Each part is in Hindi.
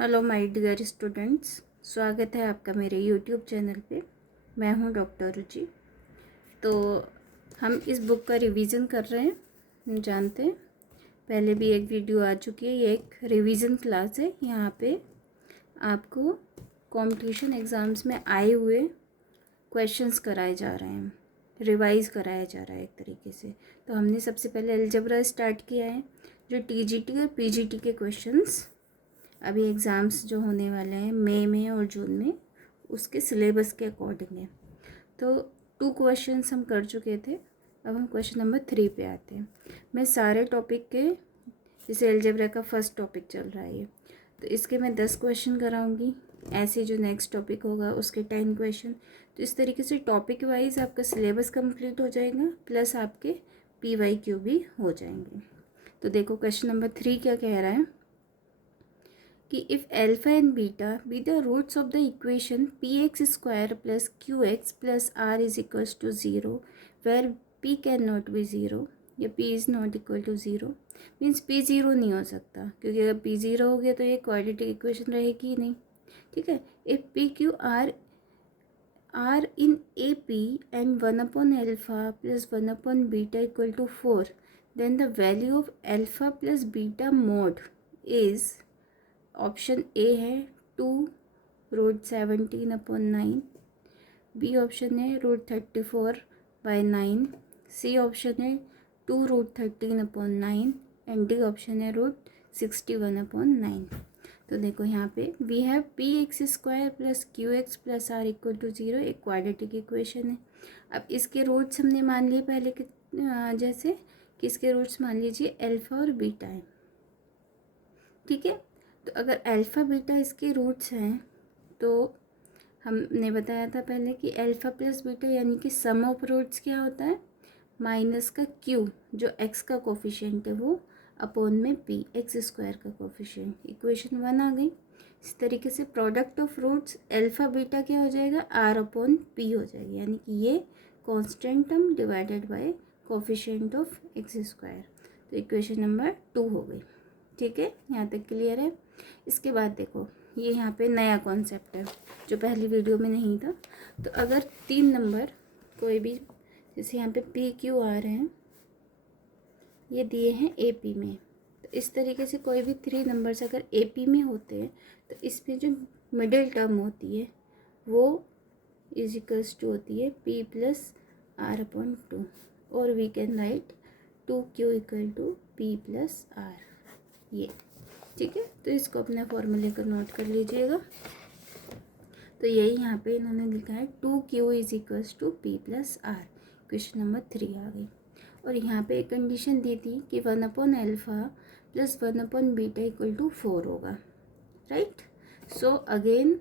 हेलो माय डियर स्टूडेंट्स, स्वागत है आपका मेरे यूट्यूब चैनल पे। मैं हूं डॉक्टर रुचि। तो हम इस बुक का रिवीजन कर रहे हैं। हम जानते हैं पहले भी एक वीडियो आ चुकी है। ये एक रिवीजन क्लास है। यहाँ पे आपको कंपटीशन एग्ज़ाम्स में आए हुए क्वेश्चंस कराए जा रहे हैं, रिवाइज कराया जा रहा है एक तरीके से। तो हमने सबसे पहले अलजेब्रा स्टार्ट किया है, जो टीजीटी और पीजीटी के क्वेश्चंस अभी एग्ज़ाम्स जो होने वाले हैं मई में और जून में, उसके सिलेबस के अकॉर्डिंग है। तो 2 क्वेश्चंस हम कर चुके थे। अब हम क्वेश्चन नंबर 3 पे आते हैं। मैं सारे टॉपिक के, जैसे अलजेब्रा का फर्स्ट टॉपिक चल रहा है ये, तो इसके मैं 10 क्वेश्चन कराऊंगी। ऐसे जो नेक्स्ट टॉपिक होगा उसके 10 क्वेश्चन। तो इस तरीके से टॉपिक वाइज आपका सिलेबस कंप्लीट हो जाएगा, प्लस आपके PYQ भी हो जाएंगे। तो देखो क्वेश्चन नंबर 3 क्या कह रहा है कि if alpha and beta be the roots of the equation px square plus qx plus r is equals to 0 where p can not be 0 या p is not equal to 0। Means p 0 नहीं हो सकता, क्योंकि अगर p 0 हो गया तो ये क्वाड्रेटिक इक्वेशन रहेगी ही नहीं। ठीक है। If p q r in AP and 1 upon alpha plus 1 upon beta equal to 4, then the value of alpha plus beta mod is, option A है 2√17/9, बी ऑप्शन है √34/9, सी ऑप्शन है 2√13/9 एंड डी ऑप्शन है √61/9। तो देखो यहाँ पे we have px square plus qx plus r equal to 0, एक क्वाड्रेटिक इक्वेशन है। अब इसके रूट्स हमने मान लिए पहले के जैसे कि इसके रूट्स मान लीजिए अल्फ़ा और बीटा है। ठीक है। तो अगर अल्फ़ा बीटा इसके रूट्स हैं तो हमने बताया था पहले कि अल्फ़ा प्लस बीटा यानी कि सम ऑफ रूट्स क्या होता है, माइनस का क्यू जो एक्स का कोफिशिएंट है वो अपॉन में पी एक्स स्क्वायर का कोफिशिएंट। इक्वेशन 1 आ गई। इस तरीके से product of roots alpha beta क्या हो जाएगा, आर अपॉन पी हो जाएगी, यानी कि ये constant term divided by coefficient of x square. तो इक्वेशन नंबर 2 हो गई। ठीक है, यहाँ तक क्लियर है। इसके बाद देखो ये यहाँ पे नया कॉन्सेप्ट है जो पहली वीडियो में नहीं था। तो अगर 3 नंबर कोई भी, जैसे यहाँ पे PQ आ रहे हैं, ये दिए हैं AP में, तो इस तरीके से कोई भी 3 नंबर्स अगर AP में होते हैं तो इसमें जो मिडिल टर्म होती है वो इज इक्वल्स टू होती है P प्लस R/2, और we can write 2Q equal to P plus R, ये। ठीक है, तो इसको अपने फॉर्मूले को नोट कर लीजिएगा। तो यही यहाँ पे इन्होंने लिखा है 2Q is equals to P plus R। Question number 3 आ गई। और यहाँ पे एक कंडीशन दी थी कि 1 upon alpha plus 1 upon beta equal to 4 होगा, right. So again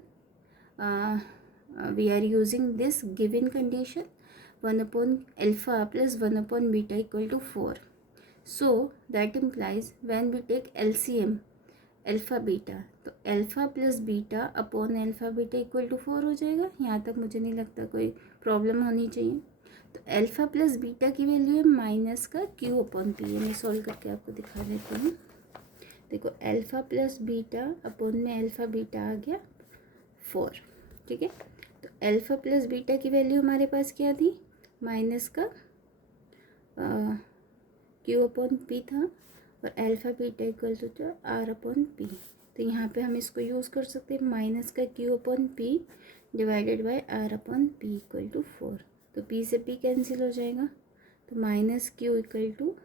we are using this given condition 1 upon alpha plus 1 upon beta equal to 4। So that implies when we take LCM alpha beta, तो alpha plus beta upon alpha beta equal to 4 हो जाएगा। यहाँ तक मुझे नहीं लगता कोई प्रॉब्लम होनी चाहिए। तो अल्फ़ा प्लस बीटा की वैल्यू है माइनस का Q अपॉन P। मैं सॉल्व करके आपको दिखा देती हूँ। देखो अल्फ़ा प्लस बीटा अपॉन में अल्फ़ा बीटा आ गया 4। ठीक है, तो अल्फ़ा प्लस बीटा की वैल्यू हमारे पास क्या थी, माइनस का Q अपॉन P था, और alpha beta equal to R upon P। तो यहाँ पे हम इसको यूज़ कर सकते हैं, माइनस का Q upon P divided by R upon P equal to 4। तो P से P कैंसिल हो जाएगा, तो minus Q equal to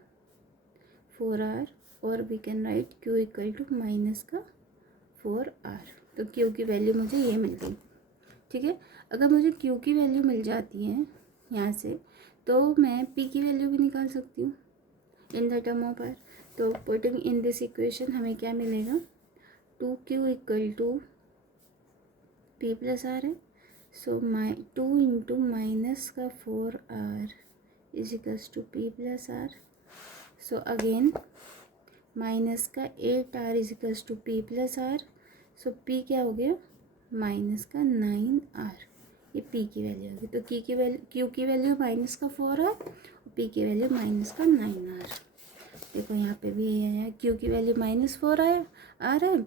4R, और we can write Q equal to minus का 4R। तो Q की वैल्यू मुझे ये मिल गई। ठीक है, अगर मुझे Q की वैल्यू मिल जाती है यहाँ से, तो मैं P की वैल्यू भी निकाल सकती हूँ in the term of R। तो पुटिंग इन दिस इक्वेशन हमें क्या मिलेगा, 2Q equal to P plus R है। सो 2 इंटू माइनस का 4R is equals to P plus R। So again minus का 8R is equals to P plus R। So P क्या हो गया, माइनस का 9R। ये P की वैल्यू होगी। तो Q की वैल्यू माइनस का 4R, P की वैल्यू माइनस का 9R। देखो यहाँ पे भी ये है, Q की वैल्यू -4 आ रहा है,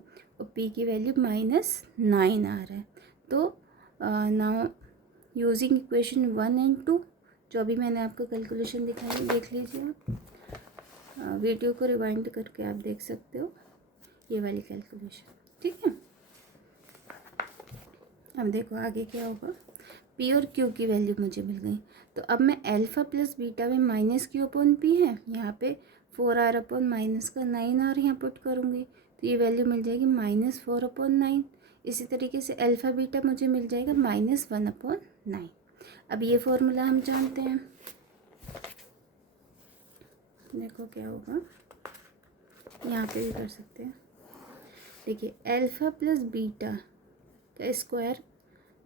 और p की वैल्यू -9 आ रहा है। तो नाउ यूजिंग इक्वेशन 1 एंड 2, जो अभी मैंने आपको कैलकुलेशन दिखाई, देख लीजिए आप वीडियो को रिवाइंड करके आप देख सकते हो ये वाली कैलकुलेशन, ठीक है। अब देखो आगे क्या होगा, पी और क्यू की वैल्यू मुझे मिल गई। तो अब मैं अल्फ़ा प्लस बीटा में माइनस क्यू अपॉन पी है, यहाँ पे 4r अपॉन माइनस का 9r यहाँ पुट करूँगी, तो ये वैल्यू मिल जाएगी -4 अपॉन 9। इसी तरीके से अल्फ़ा बीटा मुझे मिल जाएगा -1 अपॉन 9। अब ये फॉर्मूला हम जानते हैं, देखो क्या होगा, यहाँ पे भी कर सकते हैं। देखिए अल्फ़ा प्लस बीटा का स्क्वायर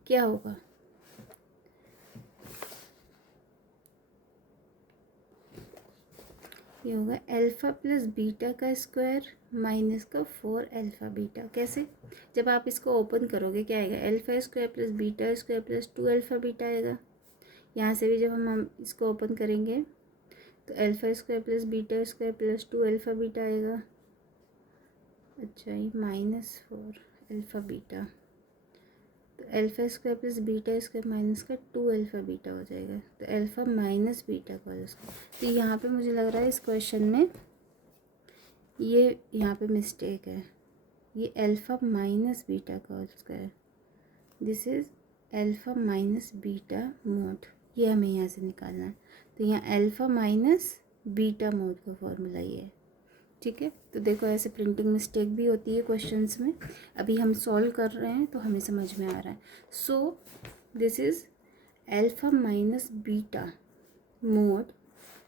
क्या होगा, ये होगा अल्फ़ा प्लस बीटा का स्क्वायर माइनस का 4 अल्फ़ा बीटा। कैसे, जब आप इसको ओपन करोगे क्या आएगा, alpha square plus beta square plus 2 alpha beta आएगा। यहाँ से भी जब हम इसको ओपन करेंगे तो alpha square plus beta square plus 2 alpha beta आएगा। अच्छा, ये -4 अल्फ़ा बीटा, तो alpha square plus beta square minus का 2 अल्फ़ा बीटा हो जाएगा, तो अल्फ़ा माइनस बीटा का होल स्क्वायर। तो यहाँ पे मुझे लग रहा है इस क्वेश्चन में ये यहाँ पे मिस्टेक है, ये अल्फ़ा माइनस बीटा का whole square, this is alpha minus beta mod, ये हमें यहाँ से निकालना है। तो यहाँ अल्फ़ा माइनस बीटा मोड का फॉर्मूला ये है, ठीक है। तो देखो ऐसे प्रिंटिंग मिस्टेक भी होती है क्वेश्चंस में, अभी हम सॉल्व कर रहे हैं तो हमें समझ में आ रहा है। So this is alpha minus beta mod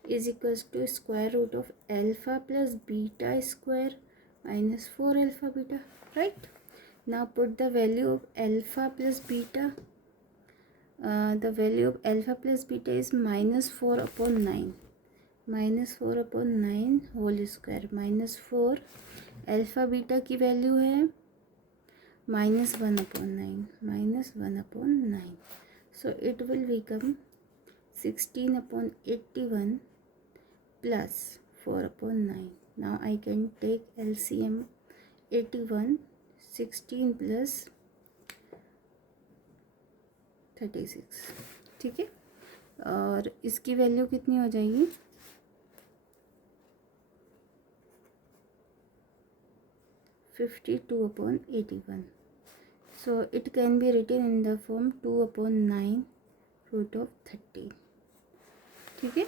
is equals to square root of alpha plus beta square minus 4 alpha beta, right. Now put the value of alpha plus beta, the value of alpha plus beta is -4 upon 9, -4 upon 9 whole square, -4 alpha beta की वैल्यू है -1 upon 9, -1 upon 9, so it will become 16 upon 81 plus 4 upon 9। Now I can take LCM 81, 16 plus 36, ठीक है। और इसकी वैल्यू कितनी हो जाएगी, 52 upon 81. So it can be written in the form 2 upon 9 root of 30, ठीक है।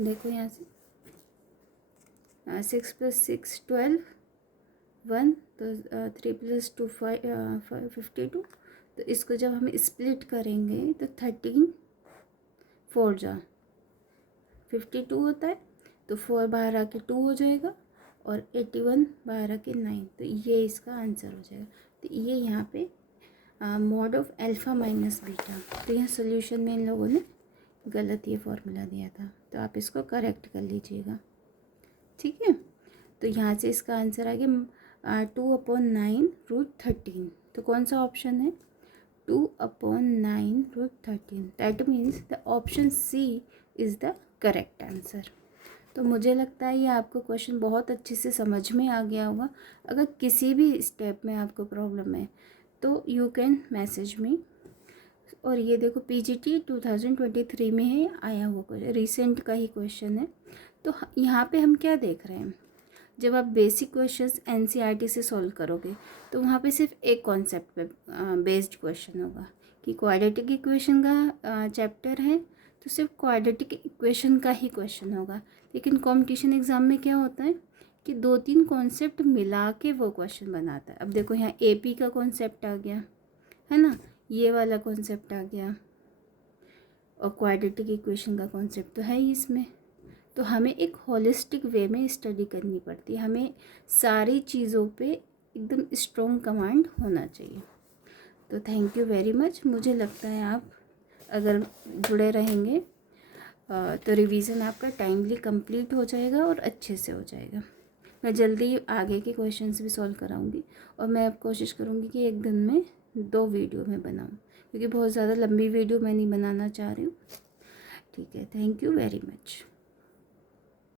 देखो यहाँ से 6 + 6 12, 1 तो 3 + 2 52। तो इसको जब हम स्प्लिट करेंगे तो 13 4 जा 52 होता है, तो 4 बाहर आके 2 हो जाएगा और 81 बाहर आके 9, तो ये इसका आंसर हो जाएगा। तो ये यहाँ पे mod of alpha minus beta, तो यहाँ सोल्यूशन में इन लोगों ने गलत ये फॉर्मूला दिया था, तो आप इसको करेक्ट कर लीजिएगा, ठीक है। तो यहाँ से इसका आंसर आ गया 2 अपॉन 9 रूट 13। तो कौन सा ऑप्शन है, 2 upon 9 root 13, that means the option C is the correct answer. तो मुझे लगता है ये आपको क्वेश्चन बहुत अच्छे से समझ में आ गया होगा। अगर किसी भी स्टेप में आपको प्रॉब्लम है तो यू कैन मैसेज मी। और ये देखो PGT 2023 में ही आया हुआ क्वेश्चन, रिसेंट का ही क्वेश्चन है। तो यहाँ पे हम क्या देख रहे हैं, जब आप बेसिक क्वेश्चंस NCERT से सॉल्व करोगे तो वहाँ पे सिर्फ एक कॉन्सेप्ट पे बेस्ड क्वेश्चन होगा कि क्वाड्रेटिक इक्वेशन का चैप्टर है तो सिर्फ क्वाड्रेटिक इक्वेशन का ही क्वेश्चन होगा। लेकिन कंपटीशन एग्ज़ाम में क्या होता है कि 2-3 कॉन्सेप्ट मिला के वो क्वेश्चन बनाता है। अब देखो यहाँ AP का कॉन्सेप्ट आ गया है ना, ये वाला कॉन्सेप्ट आ गया और क्वाड्रेटिक इक्वेशन का कॉन्सेप्ट तो है ही इसमें। तो हमें एक होलिस्टिक वे में स्टडी करनी पड़ती है, हमें सारी चीज़ों पे एकदम स्ट्रॉन्ग कमांड होना चाहिए। तो थैंक यू वेरी मच। मुझे लगता है आप अगर जुड़े रहेंगे तो रिवीजन आपका टाइमली कंप्लीट हो जाएगा और अच्छे से हो जाएगा। मैं जल्दी आगे के क्वेश्चंस भी सॉल्व कराऊंगी और मैं अब कोशिश करूंगी कि एक दिन में 2 वीडियो में बनाऊं, क्योंकि बहुत ज़्यादा लंबी वीडियो मैं नहीं बनाना चाह रही हूँ। ठीक है, थैंक यू वेरी मच।